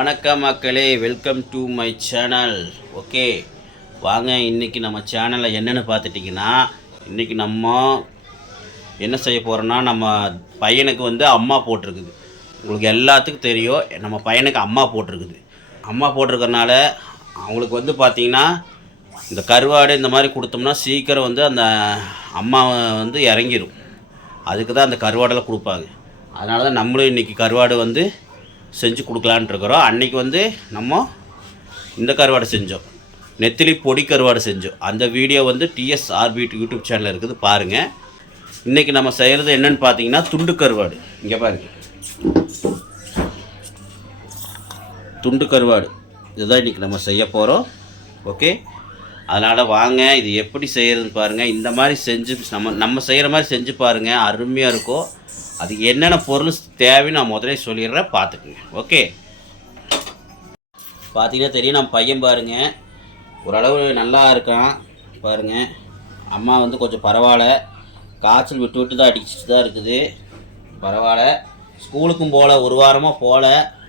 வணக்கம் மக்களே welcome to my channel okay வாங்க இன்றைக்கி நம்ம சேனலில் என்னென்னு பார்த்துட்டிங்கன்னா இன்றைக்கி நம்ம என்ன செய்ய போகிறோன்னா நம்ம பையனுக்கு வந்து அம்மா போட்டிருக்குது. உங்களுக்கு எல்லாத்துக்கும் தெரியும் நம்ம பையனுக்கு அம்மா போட்டிருக்குது. அம்மா போட்டிருக்கறனால அவங்களுக்கு வந்து பார்த்திங்கன்னா இந்த கருவாடு இந்த மாதிரி கொடுத்தோம்னா சீக்கிரம் வந்து அந்த அம்மா வந்து இறங்கிடும் அதுக்கு தான் அந்த கருவாடெல்லாம் கொடுப்பாங்க. அதனால தான் நம்மளும் இன்றைக்கி கருவாடு வந்து செஞ்சு கொடுக்கலான்ட்ருக்குறோம் அன்றைக்கி வந்து நம்ம இந்த கருவாடை செஞ்சோம். நெத்திலி பொடி கருவாடு செஞ்சோம். அந்த வீடியோ வந்து டிஎஸ் ஆர்பிட் யூடியூப் சேனலில் இருக்குது பாருங்கள் இன்றைக்கி நம்ம செய்கிறது என்னென்னு பார்த்தீங்கன்னா துண்டு கருவாடு. இங்கே பாருங்கள் துண்டு கருவாடு. இதுதான் இன்றைக்கி நம்ம செய்ய போகிறோம் ஓகே? அதனால் வாங்க இது எப்படி செய்கிறதுன்னு பாருங்கள் இந்த மாதிரி செஞ்சு நம்ம நம்ம செய்கிற மாதிரி செஞ்சு பாருங்கள் அருமையாக இருக்கும். அதுக்கு என்னென்ன பொருள் தேவைன்னு நான் முதலே சொல்லிடுறேன் பார்த்துக்குங்க. ஓகே? பார்த்தீங்கன்னா தெரியும் நம்ம பையன் பாருங்க. ஓரளவு நல்லா இருக்கான் பாருங்கள் அம்மா வந்து கொஞ்சம் பரவாயில்ல. காய்ச்சல் விட்டு விட்டு தான் அடிச்சுட்டு தான் இருக்குது. பரவாயில்ல. ஸ்கூலுக்கும் போகல ஒரு வாரமாக போகல.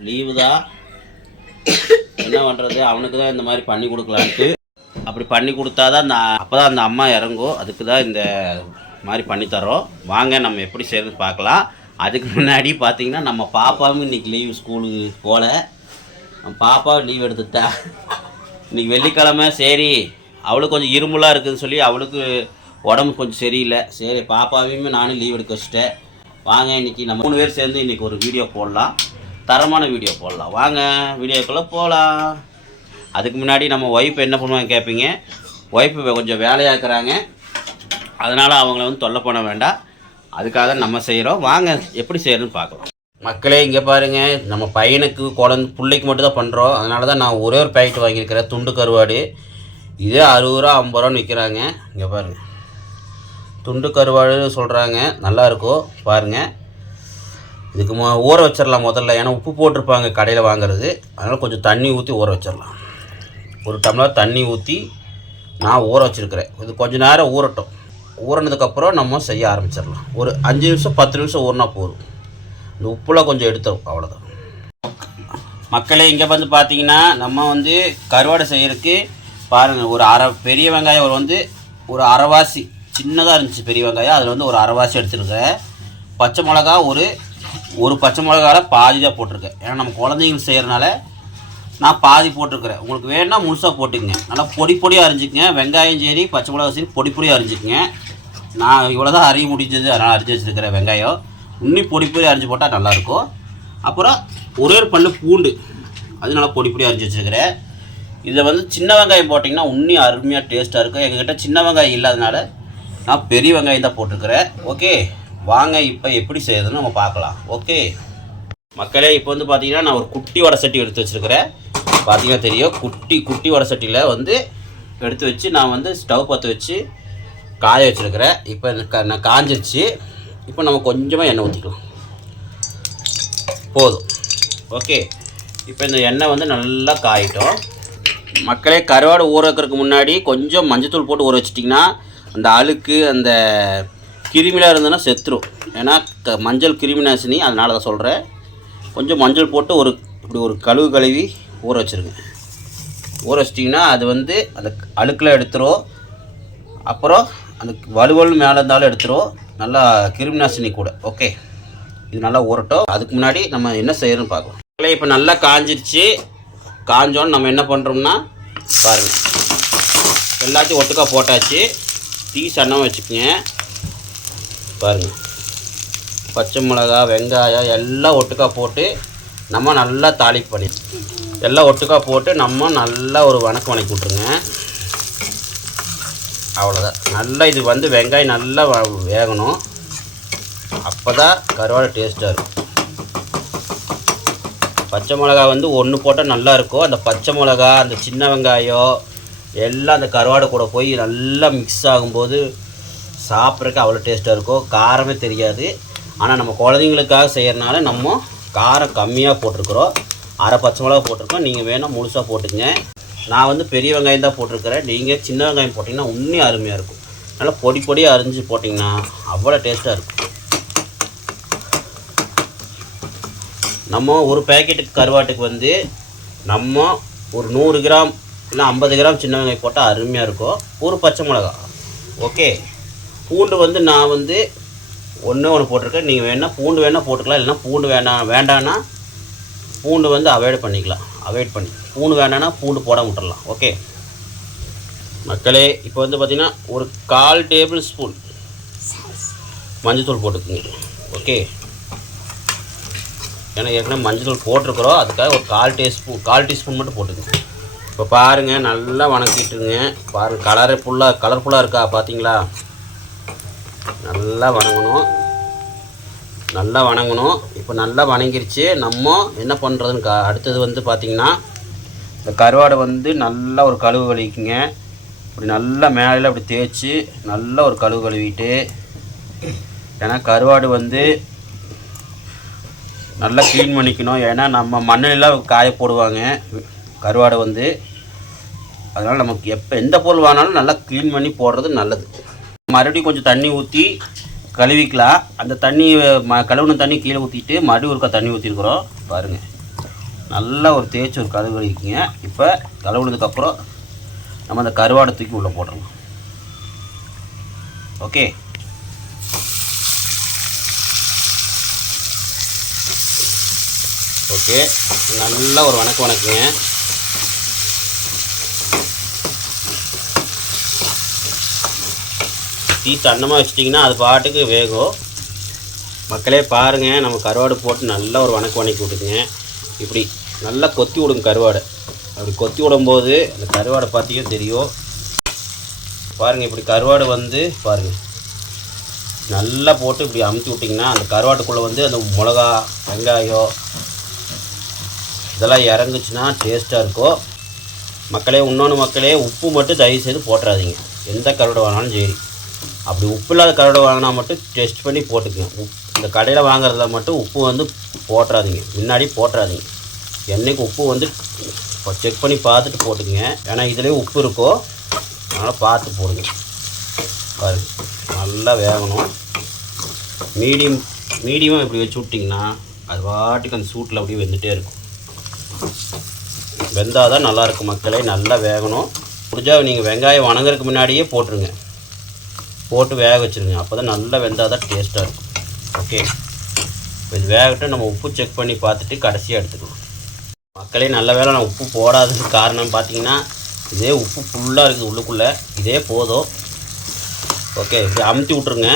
லீவு தான். என்ன பண்ணுறது அவனுக்கு தான் இந்த மாதிரி பண்ணி கொடுக்கலான்ட்டு. அப்படி பண்ணி கொடுத்தா தான் அந்த அப்போ தான் அந்த அம்மா இறங்கும். அதுக்கு தான் இந்த மாதிரி பண்ணித்தரோம் வாங்க நம்ம எப்படி செய்யறதுன்னு பார்க்கலாம். அதுக்கு முன்னாடி பார்த்தீங்கன்னா நம்ம பாப்பாவும் இன்றைக்கி லீவ் ஸ்கூலுக்கு போகல பாப்பா லீவ் எடுத்துட்டா. இன்றைக்கி வெள்ளிக்கிழமை சரி அவளுக்கு கொஞ்சம் இருமலாக இருக்குதுன்னு சொல்லி அவளுக்கு உடம்பு கொஞ்சம் சரியில்லை. சரி பாப்பாவையுமே நானும் லீவ் எடுக்க வச்சுட்டேன். வாங்க இன்றைக்கி நம்ம மூணு பேர் சேர்ந்து இன்றைக்கி ஒரு வீடியோ போடலாம். தரமான வீடியோ போடலாம். வாங்க வீடியோக்குள்ளே போகலாம் அதுக்கு முன்னாடி நம்ம ஒய்ஃப் என்ன பண்ணுவாங்க கேட்பீங்க ஒய்ஃப் கொஞ்சம் வேலையாக இருக்கிறாங்க. அதனால் அவங்கள வந்து தொல்லை பண்ண வேண்டாம். அதுக்காக நம்ம செய்கிறோம் வாங்க எப்படி செய்யறதுன்னு பார்க்கலாம். மக்களே இங்கே பாருங்கள் நம்ம பையனுக்கு குழந்தை பிள்ளைக்கு மட்டும் தான் பண்ணுறோம் அதனால தான் நான் ஒரே ஒரு பேக்கெட் வாங்கியிருக்கிறேன். துண்டு கருவாடு. இதே அறுபது ரூபா ஐம்பது ரூபான்னு விற்கிறாங்க இங்கே பாருங்கள் துண்டு கருவாடு சொல்கிறாங்க நல்லாயிருக்கும் பாருங்கள் இதுக்கு மொ ஊற வச்சிடலாம் முதல்ல. ஏன்னா உப்பு போட்டிருப்பாங்க கடையில் வாங்குறது. அதனால் கொஞ்சம் தண்ணி ஊற்றி ஊற வச்சிடலாம் ஒரு டம்ளர் தண்ணி ஊற்றி நான் ஊற வச்சுருக்கிறேன். இது கொஞ்ச நேரம் ஊறட்டும். ஊறினதுக்கப்புறம் நம்ம செய்ய ஆரம்பிச்சிடலாம். ஒரு அஞ்சு நிமிஷம் பத்து நிமிஷம் ஊறினா போதும். இந்த உப்புலாம் கொஞ்சம் எடுத்துரும் அவ்வளோதான் மக்களே இங்கே வந்து பார்த்தீங்கன்னா நம்ம வந்து கருவாடை செய்கிறதுக்கு பாருங்கள் ஒரு அரை பெரிய வெங்காயம் ஒரு வந்து ஒரு அரைவாசி சின்னதாக இருந்துச்சு பெரிய வெங்காயம். அதில் வந்து ஒரு அரைவாசி எடுத்துருக்கேன். பச்சை மிளகா ஒரு ஒரு பச்சை மிளகாவில் பாதி தான் போட்டிருக்கேன். ஏன்னா நம்ம குழந்தைங்களுக்கு செய்கிறனால நான் பாதி போட்டிருக்கிறேன். உங்களுக்கு வேணும்னா முழுசாக போட்டுக்கங்க. நல்லா பொடி பொடியாக அரிஞ்சிக்கங்க. வெங்காயம் சரி பச்சை மிளகா சரி பொடி பொடியாக அரிஞ்சிக்கங்க. நான் இவ்வளோ தான் அறிய முடிஞ்சது. அதனால் அரிஞ்சு வச்சுருக்கிறேன் வெங்காயம். இன்னும் பொடி பொடி அரிஞ்சு போட்டால் நல்லாயிருக்கும். அப்புறம் ஒரே ஒரு பல்லு பூண்டு. அது நல்லா பொடி பொடி அரிஞ்சு வச்சுருக்கிறேன். இதை வந்து சின்ன வெங்காயம் போட்டிங்கன்னா இன்னும் அருமையாக டேஸ்ட்டாக இருக்கும். எங்ககிட்ட சின்ன வெங்காயம் இல்லாதனால நான் பெரிய வெங்காயம் தான் போட்டிருக்கிறேன். ஓகே வாங்க இப்போ எப்படி செய்யுதுன்னு நம்ம பார்க்கலாம். ஓகே மக்களே இப்போ வந்து பார்த்தீங்கன்னா நான் ஒரு குட்டி வடை சட்டி எடுத்து வச்சுருக்கிறேன். பார்த்தீங்கன்னா தெரியும் குட்டி குட்டி வடை சட்டியில் வந்து எடுத்து வச்சு நான் வந்து ஸ்டவ் பற்ற வச்சு காய வச்சுருக்கிறேன். இப்போ நான் காஞ்சிருச்சு. இப்போ நம்ம கொஞ்சமாக எண்ணெய் ஊற்றிக்கலாம் போதும். ஓகே. இப்போ இந்த எண்ணெய் வந்து நல்லா காயிட்டோம். மக்களே கருவாடு ஊற வைக்கிறதுக்கு முன்னாடி கொஞ்சம் மஞ்சத்தூள் போட்டு ஊற வச்சிட்டிங்கன்னா அந்த அழுக்கு அந்த கிருமிலாம் இருந்ததுன்னா செத்துரும். ஏன்னா க மஞ்சள் கிருமி நாசினி அதனால தான் சொல்கிறேன் கொஞ்சம் மஞ்சள் போட்டு ஒரு இப்படி ஒரு கழுவு கழுவி ஊற வச்சுருங்க ஊற வச்சிட்டிங்கன்னா அது வந்து அந்த அழுக்கில் எடுத்துரும். அப்புறம் அந்த வலுவல் மேலே இருந்தாலும் எடுத்துரும். நல்லா கிருமி நாசினி கூட. ஓகே இது நல்லா ஊறட்டும். அதுக்கு முன்னாடி நம்ம என்ன செய்யறோம்னு பார்க்கலாம். மக்களே இப்போ நல்லா காஞ்சிருச்சு. காஞ்சோன்னு நம்ம என்ன பண்ணுறோம்னா பாருங்கள் எல்லாத்தையும் ஒட்டுக்கா போட்டாச்சு. தீ சன்னம் வச்சுக்கோங்க. பாருங்கள் பச்சை மிளகா வெங்காயம் எல்லாம் ஒட்டுக்கா போட்டு நம்ம நல்லா தாளிப்பு பண்ணி எல்லாம் ஒட்டுக்கா போட்டு நம்ம நல்லா ஒரு வணக்கம் வணக்கி விட்ருங்க அவ்வளோதான் நல்லா இது வந்து வெங்காயம் நல்லா வேகணும். அப்போ தான் கருவாடை டேஸ்ட்டாக இருக்கும். பச்சை மிளகா வந்து ஒன்று போட்டால் நல்லா இருக்கும். அந்த பச்சை மிளகா அந்த சின்ன வெங்காயம் எல்லாம் அந்த கருவாடு கூட போய் நல்லா மிக்ஸ் ஆகும்போது சாப்பிட்றதுக்கு அவ்வளோ டேஸ்ட்டாக இருக்கும். காரமே தெரியாது. ஆனால் நம்ம குழந்தைங்களுக்காக செய்கிறனால நம்ம காரம் கம்மியாக போட்டிருக்கிறோம். அரை பச்சை மிளகா போட்டிருக்கோம் நீங்கள் வேணால் முழுசாக போட்டுக்கங்க. நான் வந்து பெரிய வெங்காயம் தான் போட்டிருக்கிறேன். நீங்கள் சின்ன வெங்காயம் போட்டிங்கன்னா இன்னும் அருமையாக இருக்கும். நல்லா பொடி பொடியாக அரிஞ்சு போட்டிங்கன்னா அவ்வளோ டேஸ்ட்டாக இருக்கும். நம்ம ஒரு பேக்கெட்டுக்கு கருவாட்டுக்கு வந்து நம்ம ஒரு நூறு கிராம் இல்லை ஐம்பது கிராம் சின்ன வெங்காயம் போட்டால் அருமையாக இருக்கும். ஒரு பச்சை மிளகா. ஓகே பூண்டு வந்து நான் வந்து ஒன்று ஒன்று போட்டிருக்கேன் நீங்கள் வேணால் பூண்டு வேணால் போட்டுக்கலாம். இல்லைன்னா பூண்டு வேணாம் வேண்டான்னா பூண்டு வந்து அவாய்ட் பண்ணிக்கலாம். அவாய்ட் பண்ணி. பூண்டு வேண்டான்னா பூண்டு போட விட்டுடலாம் ஓகே மக்களே இப்போ வந்து பார்த்திங்கன்னா ஒரு கால் டேபிள் ஸ்பூன் மஞ்சள்தூள் போட்டுக்குங்க. ஓகே ஏன்னா ஏற்கனவே மஞ்சத்தூள் போட்டிருக்கிறோம். அதுக்காக ஒரு கால் டீஸ்பூன் கால் டீஸ்பூன் மட்டும் போட்டுக்கோங்க. இப்போ பாருங்கள் நல்லா வணக்கிட்டுருங்க பாருங்கள் கலர் ஃபுல்லாக கலர்ஃபுல்லாக இருக்கா பார்த்தீங்களா நல்லா வணங்கணும். நல்லா வணங்கணும். இப்போ நல்லா வணங்கிருச்சு. நம்ம என்ன பண்ணுறதுன்னு அடுத்தது வந்து பார்த்திங்கன்னா இந்த கருவாடை வந்து நல்லா ஒரு கழுவு கழுவிக்குங்க. இப்படி நல்லா மேலே அப்படி தேய்ச்சி நல்லா ஒரு கழுவு கழுவிட்டு ஏன்னா கருவாடு வந்து நல்லா க்ளீன் பண்ணிக்கணும். ஏன்னா நம்ம மண்ணிலெலாம் காய போடுவாங்க. கருவாடை வந்து. அதனால் நமக்கு எப்போ எந்த பொருள் வாங்கினாலும் நல்லா க்ளீன் பண்ணி போடுறது நல்லது. மறுபடியும் கொஞ்சம் தண்ணி ஊற்றி கழுவிக்கலாம். அந்த தண்ணி ம கழுவுன தண்ணி கீழே ஊற்றிட்டு மறுபடியும் ஒருக்கா தண்ணி ஊற்றிருக்குறோம் பாருங்கள் நல்லா ஒரு தேய்ச்சி ஒரு கழுவு கழிக்குங்க இப்போ கழுவுனதுக்கப்புறம் நம்ம அந்த கருவாடை தூக்கி உள்ளே போட்டுடலாம் ஓகே? ஓகே. நல்லா ஒரு வணக்கம் வணக்கங்க. தீ தன்னமாக வச்சிட்டிங்கன்னா அது பாட்டுக்கு வேகும். மக்களே பாருங்கள் நம்ம கருவாடு போட்டு நல்லா ஒரு வணக்கம் வணக்கி விட்டுக்குங்க. இப்படி நல்லா கொத்தி விடுங்க கருவாடை. அப்படி கொத்தி விடும்போது அந்த கருவாடை பார்த்தியும் தெரியும் பாருங்கள் இப்படி கருவாடு வந்து பாருங்கள் நல்லா போட்டு இப்படி அமுத்தி விட்டிங்கன்னா அந்த கருவாட்டுக்குள்ளே வந்து அந்த மிளகா வெங்காயம் இதெல்லாம் இறங்குச்சுன்னா டேஸ்ட்டாக இருக்கும் மக்களே இன்னொன்று மக்களே உப்பு மட்டும் தயவு செய்து போட்டுறாதீங்க. எந்த கருவாடு வேணாலும் சரி. அப்படி உப்பு இல்லாத கடையில் வாங்கினா மட்டும் டெஸ்ட் பண்ணி போட்டுக்கோங்க. உப் இந்த கடையில் வாங்குறதுல மட்டும் உப்பு வந்து போட்டுறாதீங்க. முன்னாடி போட்டுறாதீங்க. என்றைக்கு உப்பு வந்து செக் பண்ணி பார்த்துட்டு போட்டுக்கங்க. ஏன்னா இதுலேயும் உப்பு இருக்கோ அதனால் பார்த்து போடுங்க. பாருங்க. நல்லா வேகணும். மீடியம் மீடியமாக இப்படி வச்சு விட்டிங்கன்னா அது வாட்டுக்கு அந்த சூட்டில் அப்படியே வெந்துகிட்டே இருக்கும். வெந்தால் தான் நல்லாயிருக்கும் மக்களே. நல்லா வேகணும். முடிஞ்சால் நீங்கள் வெங்காயம் வணங்குறதுக்கு முன்னாடியே போட்டுருங்க. போட்டு வேக வச்சுருங்க. அப்போ தான் நல்லா வெந்தால் தான் டேஸ்ட்டாக இருக்கும். ஓகே இப்போ இது வேகட்டும் நம்ம உப்பு செக் பண்ணி பார்த்துட்டு கடைசியாக எடுத்துக்கலாம். மக்களே நல்ல வேலை நான் உப்பு போடாததுக்கு காரணம் பார்த்தீங்கன்னா இதே உப்பு ஃபுல்லாக இருக்குது உள்ளுக்குள்ளே. இதே போதும். ஓகே இப்படி அமுத்தி விட்ருங்க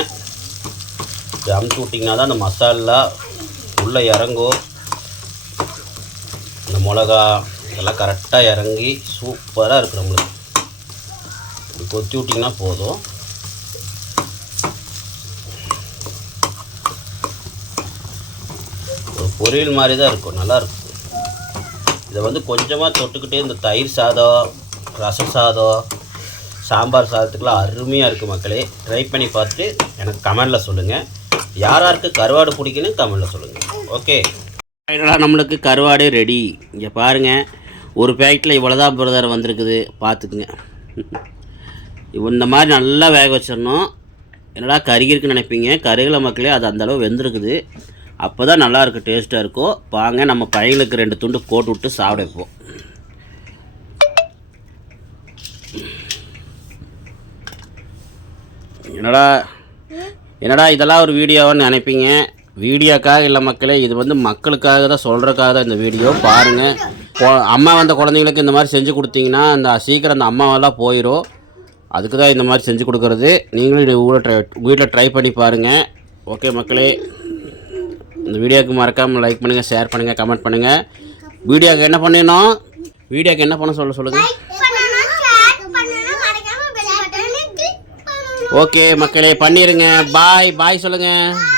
இப்படி அமுத்தி விட்டிங்கன்னா தான் அந்த மசாலா உள்ளே இறங்கும். இந்த மிளகா இதெல்லாம் கரெக்டாக இறங்கி சூப்பராக இருக்குது நம்மளுக்கு. இப்படி கொத்தி விட்டிங்கன்னா போதும். பொரியல் மாதிரி தான் இருக்கும் நல்லா இருக்கும் இதை வந்து கொஞ்சமாக தொட்டுக்கிட்டே இந்த தயிர் சாதம் ரசம் சாதம் சாம்பார் சாதத்துக்கெலாம் அருமையாக இருக்குது மக்களே. ட்ரை பண்ணி பார்த்துட்டு எனக்கு கமெண்டில் சொல்லுங்கள் யார் யாருக்கு கருவாடு பிடிக்குன்னு கமெண்டில் சொல்லுங்கள் ஓகே. ஃபைனலாக நம்மளுக்கு கருவாடு ரெடி இங்கே பாருங்கள் ஒரு பேக்கெட்டில் இவ்வளோதான் பிரதர் வந்திருக்குது. பார்த்துக்குங்க. இந்த மாதிரி நல்லா வேக வச்சிடணும். என்னடா கருகி இருக்குன்னு நினைப்பீங்க? கருகில மக்களே அது அந்த அளவு வெந்திருக்குது. அப்போ தான் நல்லாயிருக்கும் டேஸ்ட்டாக இருக்கும் வாங்க நம்ம பையனுக்கு ரெண்டு துண்டு போட்டு விட்டு சாப்பிட வைப்போம் என்னடா என்னடா இதெல்லாம் ஒரு வீடியோவான்னு நினைப்பீங்க? வீடியோக்காக இல்லை மக்களே இது வந்து மக்களுக்காக தான் சொல்கிறக்காக தான் இந்த வீடியோ. பாருங்கள் அம்மா வந்த குழந்தைங்களுக்கு இந்த மாதிரி செஞ்சு கொடுத்தீங்கன்னா அந்த சீக்கிரம் அந்த அம்மாவெல்லாம் போயிடும் அதுக்கு தான் இந்த மாதிரி செஞ்சு கொடுக்குறது. நீங்களும் இது ட்ரை வீட்டில் ட்ரை பண்ணி பாருங்கள் ஓகே மக்களே. இந்த வீடியோவுக்கு மறக்காமல் லைக் பண்ணுங்கள் ஷேர் பண்ணுங்கள் கமெண்ட் பண்ணுங்கள் வீடியோக்கு என்ன பண்ணணும் வீடியோக்கு என்ன பண்ண சொல்ல சொல்லுங்கள் ஓகே மக்களே பண்ணிடுங்க பாய் பாய் சொல்லுங்கள்